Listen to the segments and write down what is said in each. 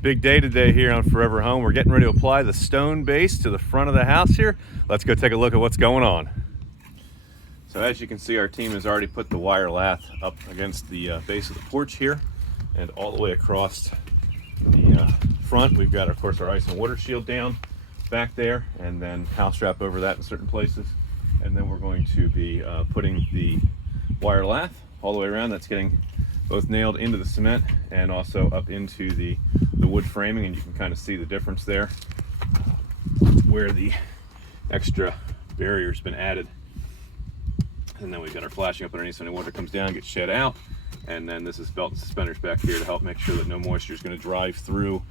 Big day today here on Forever Home. We're getting ready to apply the stone base to the front of the house here. Let's go take a look at what's going on. So as you can see, our team has already put the wire lath up against the base of the porch here and all the way across the front. We've got, of course, our ice and water shield down back there, and then house wrap over that in certain places. And then we're going to be putting the wire lath all the way around. That's getting both nailed into the cement and also up into the wood framing, and you can kind of see the difference there where the extra barrier's been added. And then we've got our flashing up underneath, so any water comes down, gets shed out. And then this is belt and suspenders back here to help make sure that no moisture is going to drive through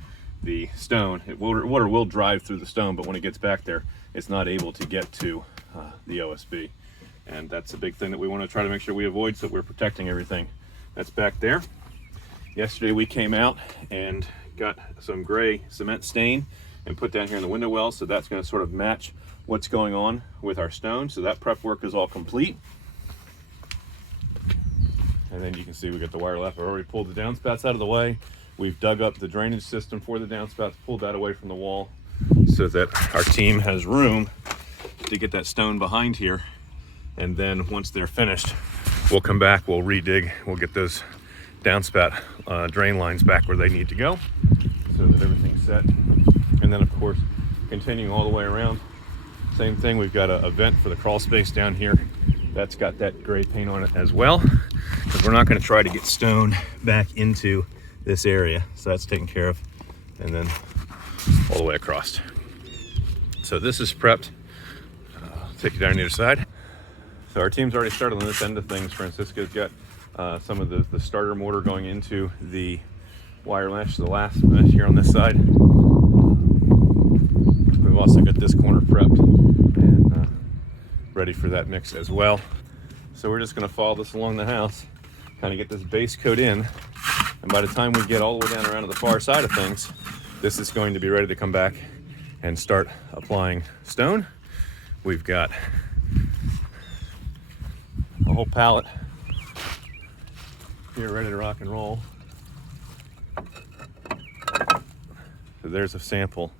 the stone. Water will drive through the stone, but when it gets back there, it's not able to get to the OSB. And that's a big thing that we want to try to make sure we avoid, so that we're protecting everything that's back there. Yesterday we came out and got some gray cement stain and put down here in the window well, so that's going to sort of match what's going on with our stone. So that prep work is all complete. And then you can see we got the wire lath. I've already pulled the downspouts out of the way. We've dug up the drainage system for the downspouts, pulled that away from the wall so that our team has room to get that stone behind here. And then once they're finished, we'll come back, we'll redig, we'll get those downspout drain lines back where they need to go so that everything's set. And then, of course, continuing all the way around, same thing. We've got a vent for the crawl space down here. That's got that gray paint on it as well, because we're not going to try to get stone back into this area. So that's taken care of. And then all the way across. So this is prepped. I'll take you down the other side. So our team's already started on this end of things. Francisco's got some of the starter mortar going into the wire mesh, the last mesh here on this side. We've also got this corner prepped and ready for that mix as well. So we're just going to follow this along the house, kind of get this base coat in, and by the time we get all the way down around to the far side of things, this is going to be ready to come back and start applying stone. We've got a whole pallet here ready to rock and roll. So there's a sample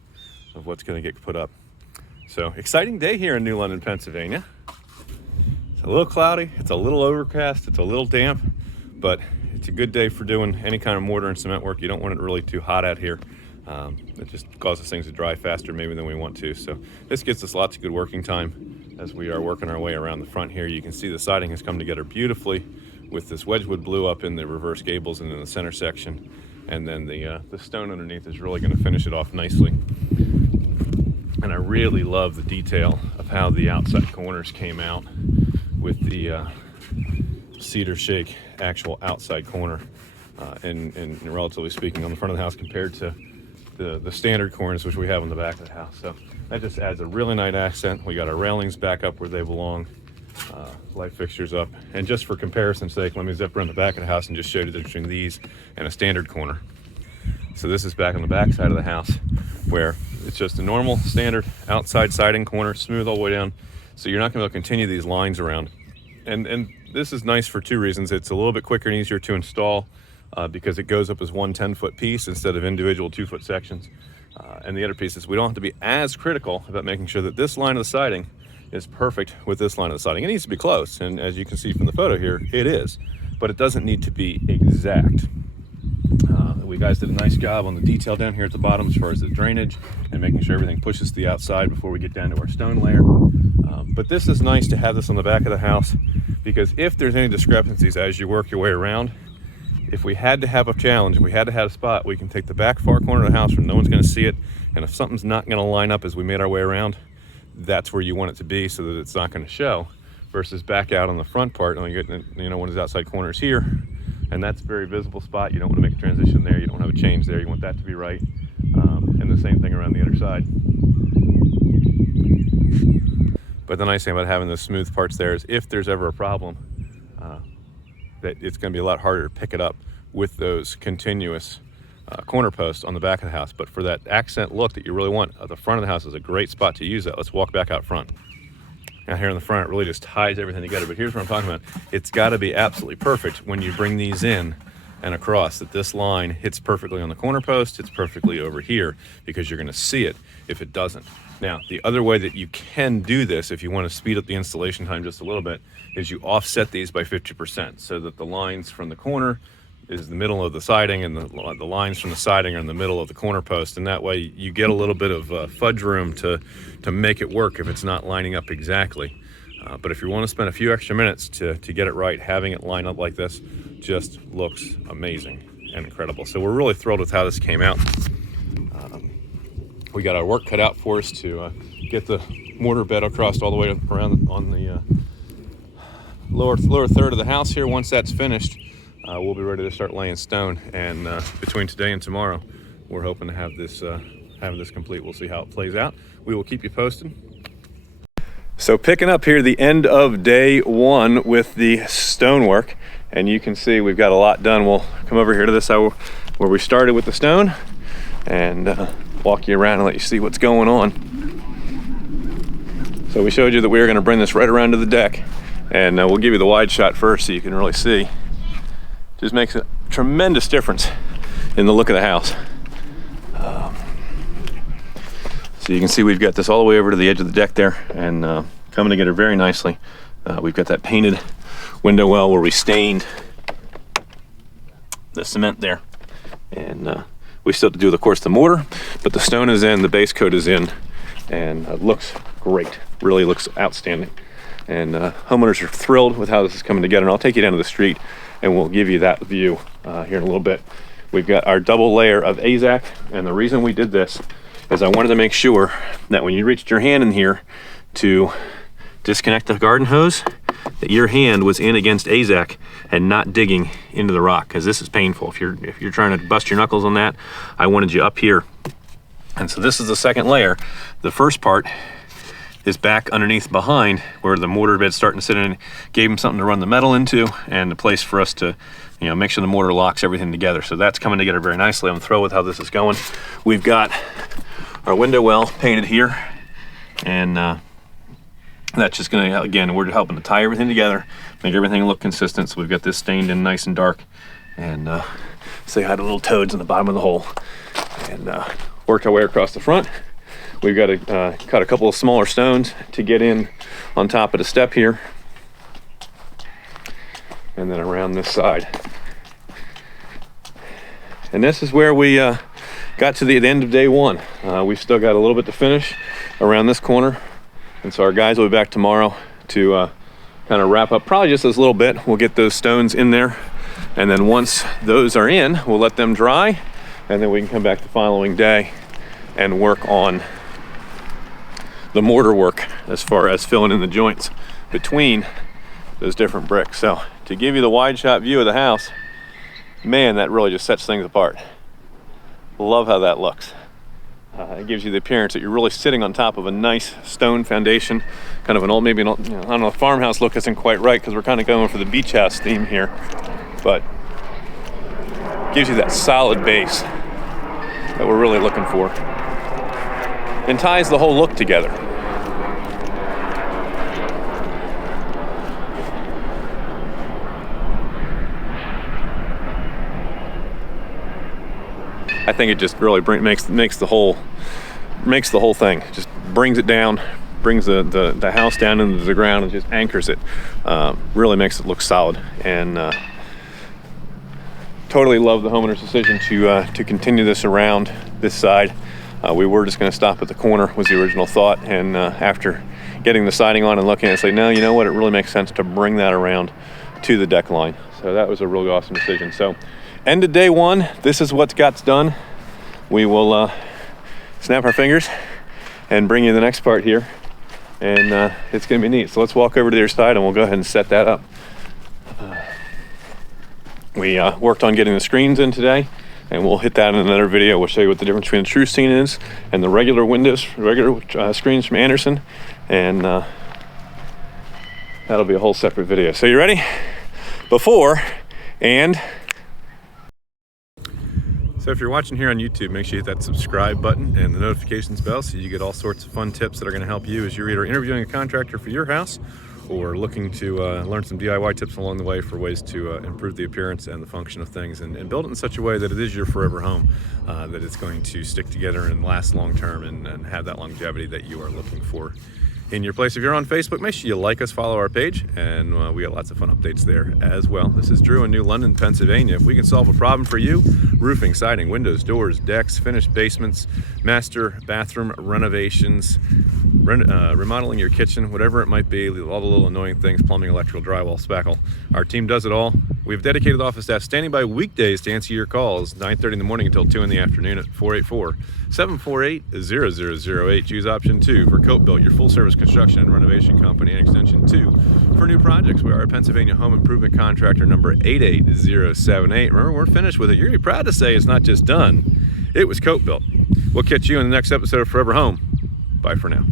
of what's going to get put up. So exciting day here in New London, Pennsylvania. It's a little cloudy, it's a little overcast, it's a little damp, but it's a good day for doing any kind of mortar and cement work. You don't want it really too hot out here. It just causes things to dry faster maybe than we want to. So this gives us lots of good working time as we are working our way around the front here. You can see the siding has come together beautifully with this Wedgwood blue up in the reverse gables and in the center section. And then the stone underneath is really going to finish it off nicely. And I really love the detail of how the outside corners came out with the cedar shake actual outside corner, and relatively speaking on the front of the house compared to the standard corners which we have on the back of the house. So that just adds a really nice accent. We got our railings back up where they belong, light fixtures up, and just for comparison's sake, let me zip around the back of the house and just show you the difference between these and a standard corner. So this is back on the back side of the house where it's just a normal standard outside siding corner, smooth all the way down, so you're not going to be able to continue these lines around. And this is nice for two reasons. It's a little bit quicker and easier to install because it goes up as one 10-foot piece instead of individual 2-foot sections. And the other piece is we don't have to be as critical about making sure that this line of the siding is perfect with this line of the siding. It needs to be close, and as you can see from the photo here, it is, but it doesn't need to be exact. We guys did a nice job on the detail down here at the bottom as far as the drainage and making sure everything pushes to the outside before we get down to our stone layer. But this is nice to have this on the back of the house, because if there's any discrepancies as you work your way around, if we had to have a challenge, if we had to have a spot, we can take the back far corner of the house where no one's going to see it, and if something's not going to line up as we made our way around, that's where you want it to be so that it's not going to show, versus back out on the front part and you get, one of those outside corners here, and that's a very visible spot. You don't want to make a transition there, you don't have a change there, you want that to be right. And the same thing around the other side. But the nice thing about having those smooth parts there is if there's ever a problem, that it's going to be a lot harder to pick it up with those continuous corner posts on the back of the house. But for that accent look that you really want, the front of the house is a great spot to use that. Let's walk back out front. Now here in the front, it really just ties everything together. But here's what I'm talking about. It's got to be absolutely perfect when you bring these in and across, that this line hits perfectly on the corner post, hits perfectly over here, because you're going to see it if it doesn't. Now, the other way that you can do this, if you want to speed up the installation time just a little bit, is you offset these by 50%, so that the lines from the corner is the middle of the siding, and the lines from the siding are in the middle of the corner post, and that way you get a little bit of fudge room to make it work if it's not lining up exactly. But if you want to spend a few extra minutes to get it right, having it line up like this just looks amazing and incredible. So we're really thrilled with how this came out. We got our work cut out for us to get the mortar bed across all the way around on the lower third of the house here. Once that's finished, we'll be ready to start laying stone. And between today and tomorrow, we're hoping to have this complete. We'll see how it plays out. We will keep you posted. So picking up here the end of day one with the stonework, and you can see we've got a lot done. We'll come over here to this side where we started with the stone and walk you around and let you see what's going on. So we showed you that we were going to bring this right around to the deck, and we'll give you the wide shot first so you can really see. Just makes a tremendous difference in the look of the house. So you can see we've got this all the way over to the edge of the deck there, and coming together very nicely. We've got that painted window well where we stained the cement there, and we still have to do, of course, the mortar, but the stone is in, the base coat is in, and it looks great. Really looks outstanding. And homeowners are thrilled with how this is coming together. And I'll take you down to the street and we'll give you that view here in a little bit. We've got our double layer of 𝗂𝘂𝘀𝘀, and the reason we did this is I wanted to make sure that when you reached your hand in here to disconnect the garden hose, that your hand was in against 𝗂𝘂𝘀𝘀 and not digging into the rock, because this is painful. If you're trying to bust your knuckles on that, I wanted you up here. And so this is the second layer. The first part is back underneath behind where the mortar bed's starting to sit in. Gave them something to run the metal into and a place for us to, you know, make sure the mortar locks everything together. So that's coming together very nicely. I'm thrilled with how this is going. We've got our window well painted here, and that's just gonna, again, we're helping to tie everything together, make everything look consistent. So we've got this stained in nice and dark, and say hi to little toads in the bottom of the hole, and worked our way across the front. We've got to cut a couple of smaller stones to get in on top of the step here, and then around this side. And this is where we got to the end of day one. We've still got a little bit to finish around this corner, and so our guys will be back tomorrow to kind of wrap up probably just this little bit. We'll get those stones in there, and then once those are in, we'll let them dry, and then we can come back the following day and work on the mortar work as far as filling in the joints between those different bricks. So to give you the wide shot view of the house, man, that really just sets things apart. Love how that looks. It gives you the appearance that you're really sitting on top of a nice stone foundation, kind of an old, maybe an old, you know, I don't know, farmhouse look isn't quite right because we're kind of going for the beach house theme here, but gives you that solid base that we're really looking for, and ties the whole look together. I think it just really makes the whole thing, just brings it down, brings the house down into the ground and just anchors it. Really makes it look solid, and totally love the homeowner's decision to continue this around this side. We were just going to stop at the corner was the original thought, and after getting the siding on and looking at it, say, no, you know what, it really makes sense to bring that around to the deck line. So that was a really awesome decision. So end of day one, this is what got done. We will snap our fingers and bring you the next part here, and it's going to be neat. So let's walk over to the other side and we'll go ahead and set that up. We worked on getting the screens in today, and we'll hit that in another video. We'll show you what the difference between the 𝗓𝘁''𝘀 is and the regular windows, regular screens from Andersen, and that'll be a whole separate video. So you ready? Before and... So if you're watching here on YouTube, make sure you hit that subscribe button and the notifications bell so you get all sorts of fun tips that are going to help you as you're either interviewing a contractor for your house or looking to learn some DIY tips along the way for ways to improve the appearance and the function of things, and build it in such a way that it is your forever home, that it's going to stick together and last long term, and have that longevity that you are looking for in your place. If you're on Facebook, make sure you like us, follow our page, and we got lots of fun updates there as well. This is Drew in New London, Pennsylvania. If we can solve a problem for you, roofing, siding, windows, doors, decks, finished basements, master bathroom renovations, remodeling your kitchen, whatever it might be, all the little annoying things, plumbing, electrical, drywall, spackle, our team does it all. We have dedicated office staff standing by weekdays to answer your calls, 9:30 in the morning until 2 in the afternoon at 484-748-0008. Choose option 2 for Coat-Built, your full-service construction and renovation company, and extension 2 for new projects. We are a Pennsylvania home improvement contractor number 88078. Remember, we're finished with it. You're going to be proud to say it's not just done. It was Coat-Built. We'll catch you in the next episode of Forever Home. Bye for now.